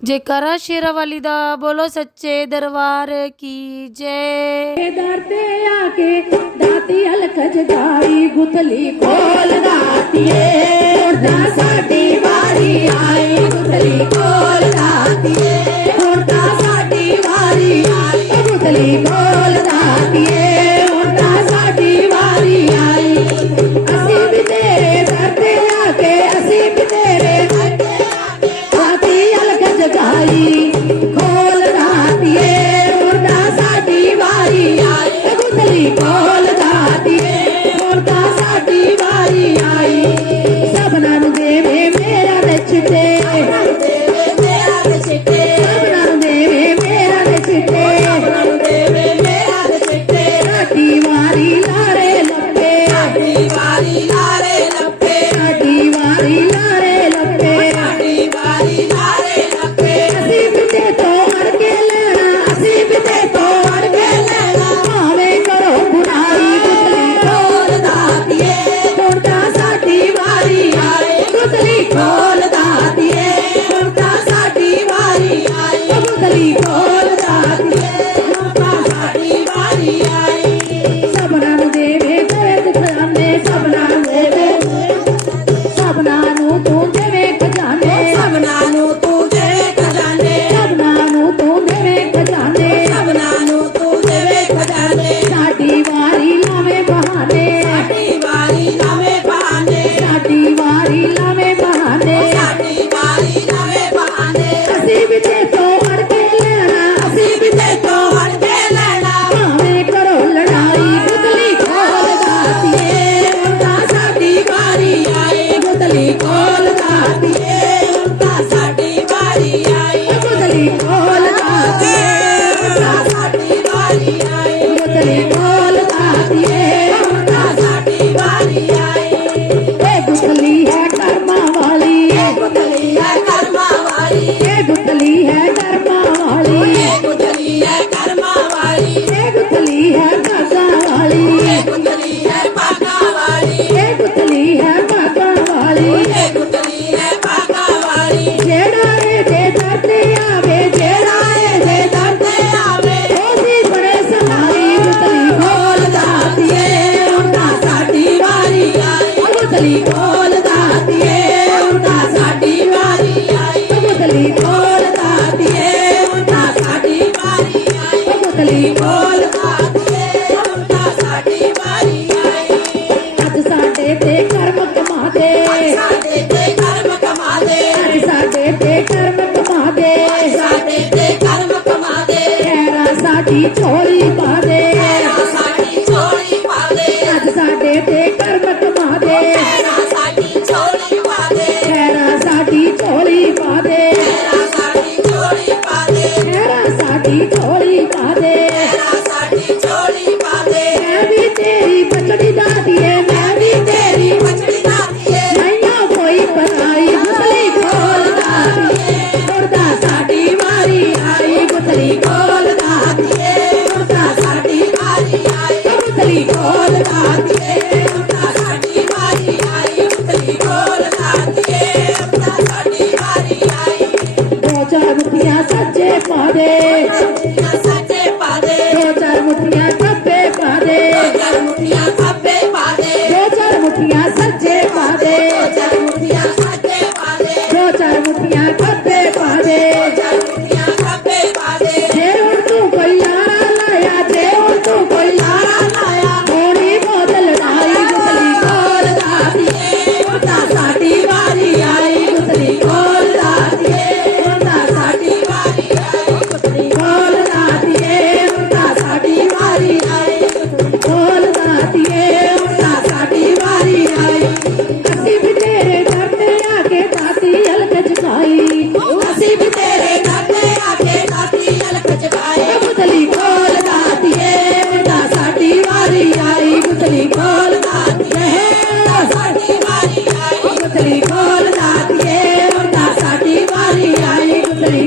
जयकारा शेरा वाली दा बोलो सच्चे दरबार की जय। दर ते आके दाती अलख जगाई गुथली खोल दातिए हुण साडी वारी आई गुथली खोल दातिए हुण साडी वारी आई गुथली खोल दातिए हुण साडी वारी आई असी भी तेरे दर ते आके असी भी तेरे दाती अलख जगाई खोल दातिए हुण साडी वारी आई गुथली खोल दातिए हुण साडी वारी आई सबना नूं देवे मेरा दे चिट्टे सबना नूं देवे मेरा दे चिट्टे सबना नूं देवे मेरा दे चिट्टे सबना नूं देवे मेरा दे चिट्टे साडी वारी लारे लप्पे साडी वारी लारे लप्पे साडी वारी लारे लप्पे साडी वारी लारे लप्पे असी बिते तो अड़ के लेना असी बिते तो अड़ के लेना भावे करो बुराई गुथली खोल दातिए हुण साडी वारी आई गुथली खोल दातिए हुण साडी वारी आई गुथली खोल दातिए हुण साडी वारी आई सबना नूं देवे तेरे खजाने सबना नूं देवे सबना नूं तू देवे खजाने सबना नूं तू देवे खजाने सबना नूं तू देवे खजाने सबना नूं तू देवे खजाने साडी वारी लावे बहाने साडी वारी लावे बहाने साडी वारी लावे बहाने साडी वारी लावे बहाने असी भी ते तो अड़ के लेना असी भी ते तो अड़ के लेना भावे करो लड़ाई गुथली खोल दातिए हुण साडी वारी आई गुथली खोल दातिए हुण साडी वारी आई गुथली खोल दातिए हुण साडी वारी आई गुथली खोल दातिए हुण साडी वारी आई ए गुथली है कर्मा वाली ए गुथली है कर्मा वाली ए गुथली है कर्मा वाली ए गुथली है कर्मा वाली ए गुथली है भागा वाली ए गुथली है भागा वाली ए गुथली है भागा वाली ए गुथली है भागा वाली जेड़ा ए दे दरते आवे जेड़ा ए दे दरते आवे ओसी बड़े सहारी गुथली खोल दातिए हुण साडी वारी आई गुथली खोल दातिए हुण साडी वारी आई गुथली खोल दातिए हुण साडी वारी आई गुथली खोल दातिए हुण साडी वारी आई अज साडे ते कर्म कमा दे साडे ते कर्म कमा दे अज साडे ते कर्म कमा दे साडे ते कर्म कमा दे खैरा साडी झोली पा दे खैरा साडी झोली पा दे अज साडे ते कर्म कमा दे खैरा साडी झोली पा दे खैरा साडी झोली पा दे खैरा साडी झोली पा दे खैरा साडी झोली पा दे खैरा साडी झोली पा दे मैं भी तेरी बचड़ी दातिए मैं भी तेरी बचड़ी दातिए नैया कोई बनाई गुथली खोल दातिए हुण साडी वारी आई गुथली खोल दातिए हुण साडी वारी आई गुथली खोल दातिए हुण साडी वारी आई गुथली खोल दातिए हुण साडी वारी आई दो चार मुठियां सज्जे पा दे सज्जे पा दे दो चार मुठियां खब्बे पा दे दो चार मुठियां खब्बे पा दे दो चार मुठियां सज्जे पा दे दो चार मुठियां सज्जे पा दे दो चार मुठियां खब्बे पा दे दो चार मुठियां खब्बे पा दे जे हुण तू कोई लारा लाया जे हुण तू कोई लारा लाया थोड़ी बहुत लड़ाई गुथली खोल दातिए हुण साडी वारी आई गुथली खोल दातिए हुण साडी वारी आई गुथली खोल दातिए हुण साडी वारी आई खोल दातिए हुण साडी वारी आई असी भी तेरे दर ते आके दाती अलख जगाई असी भी तेरे दर ते आके दाती अलख जगाई गुथली खोल दातिए हुण साडी वारी आई गुथली खोल दातिए हुण साडी वारी आई गुथली खोल दातिए हुण साडी वारी आई गुथली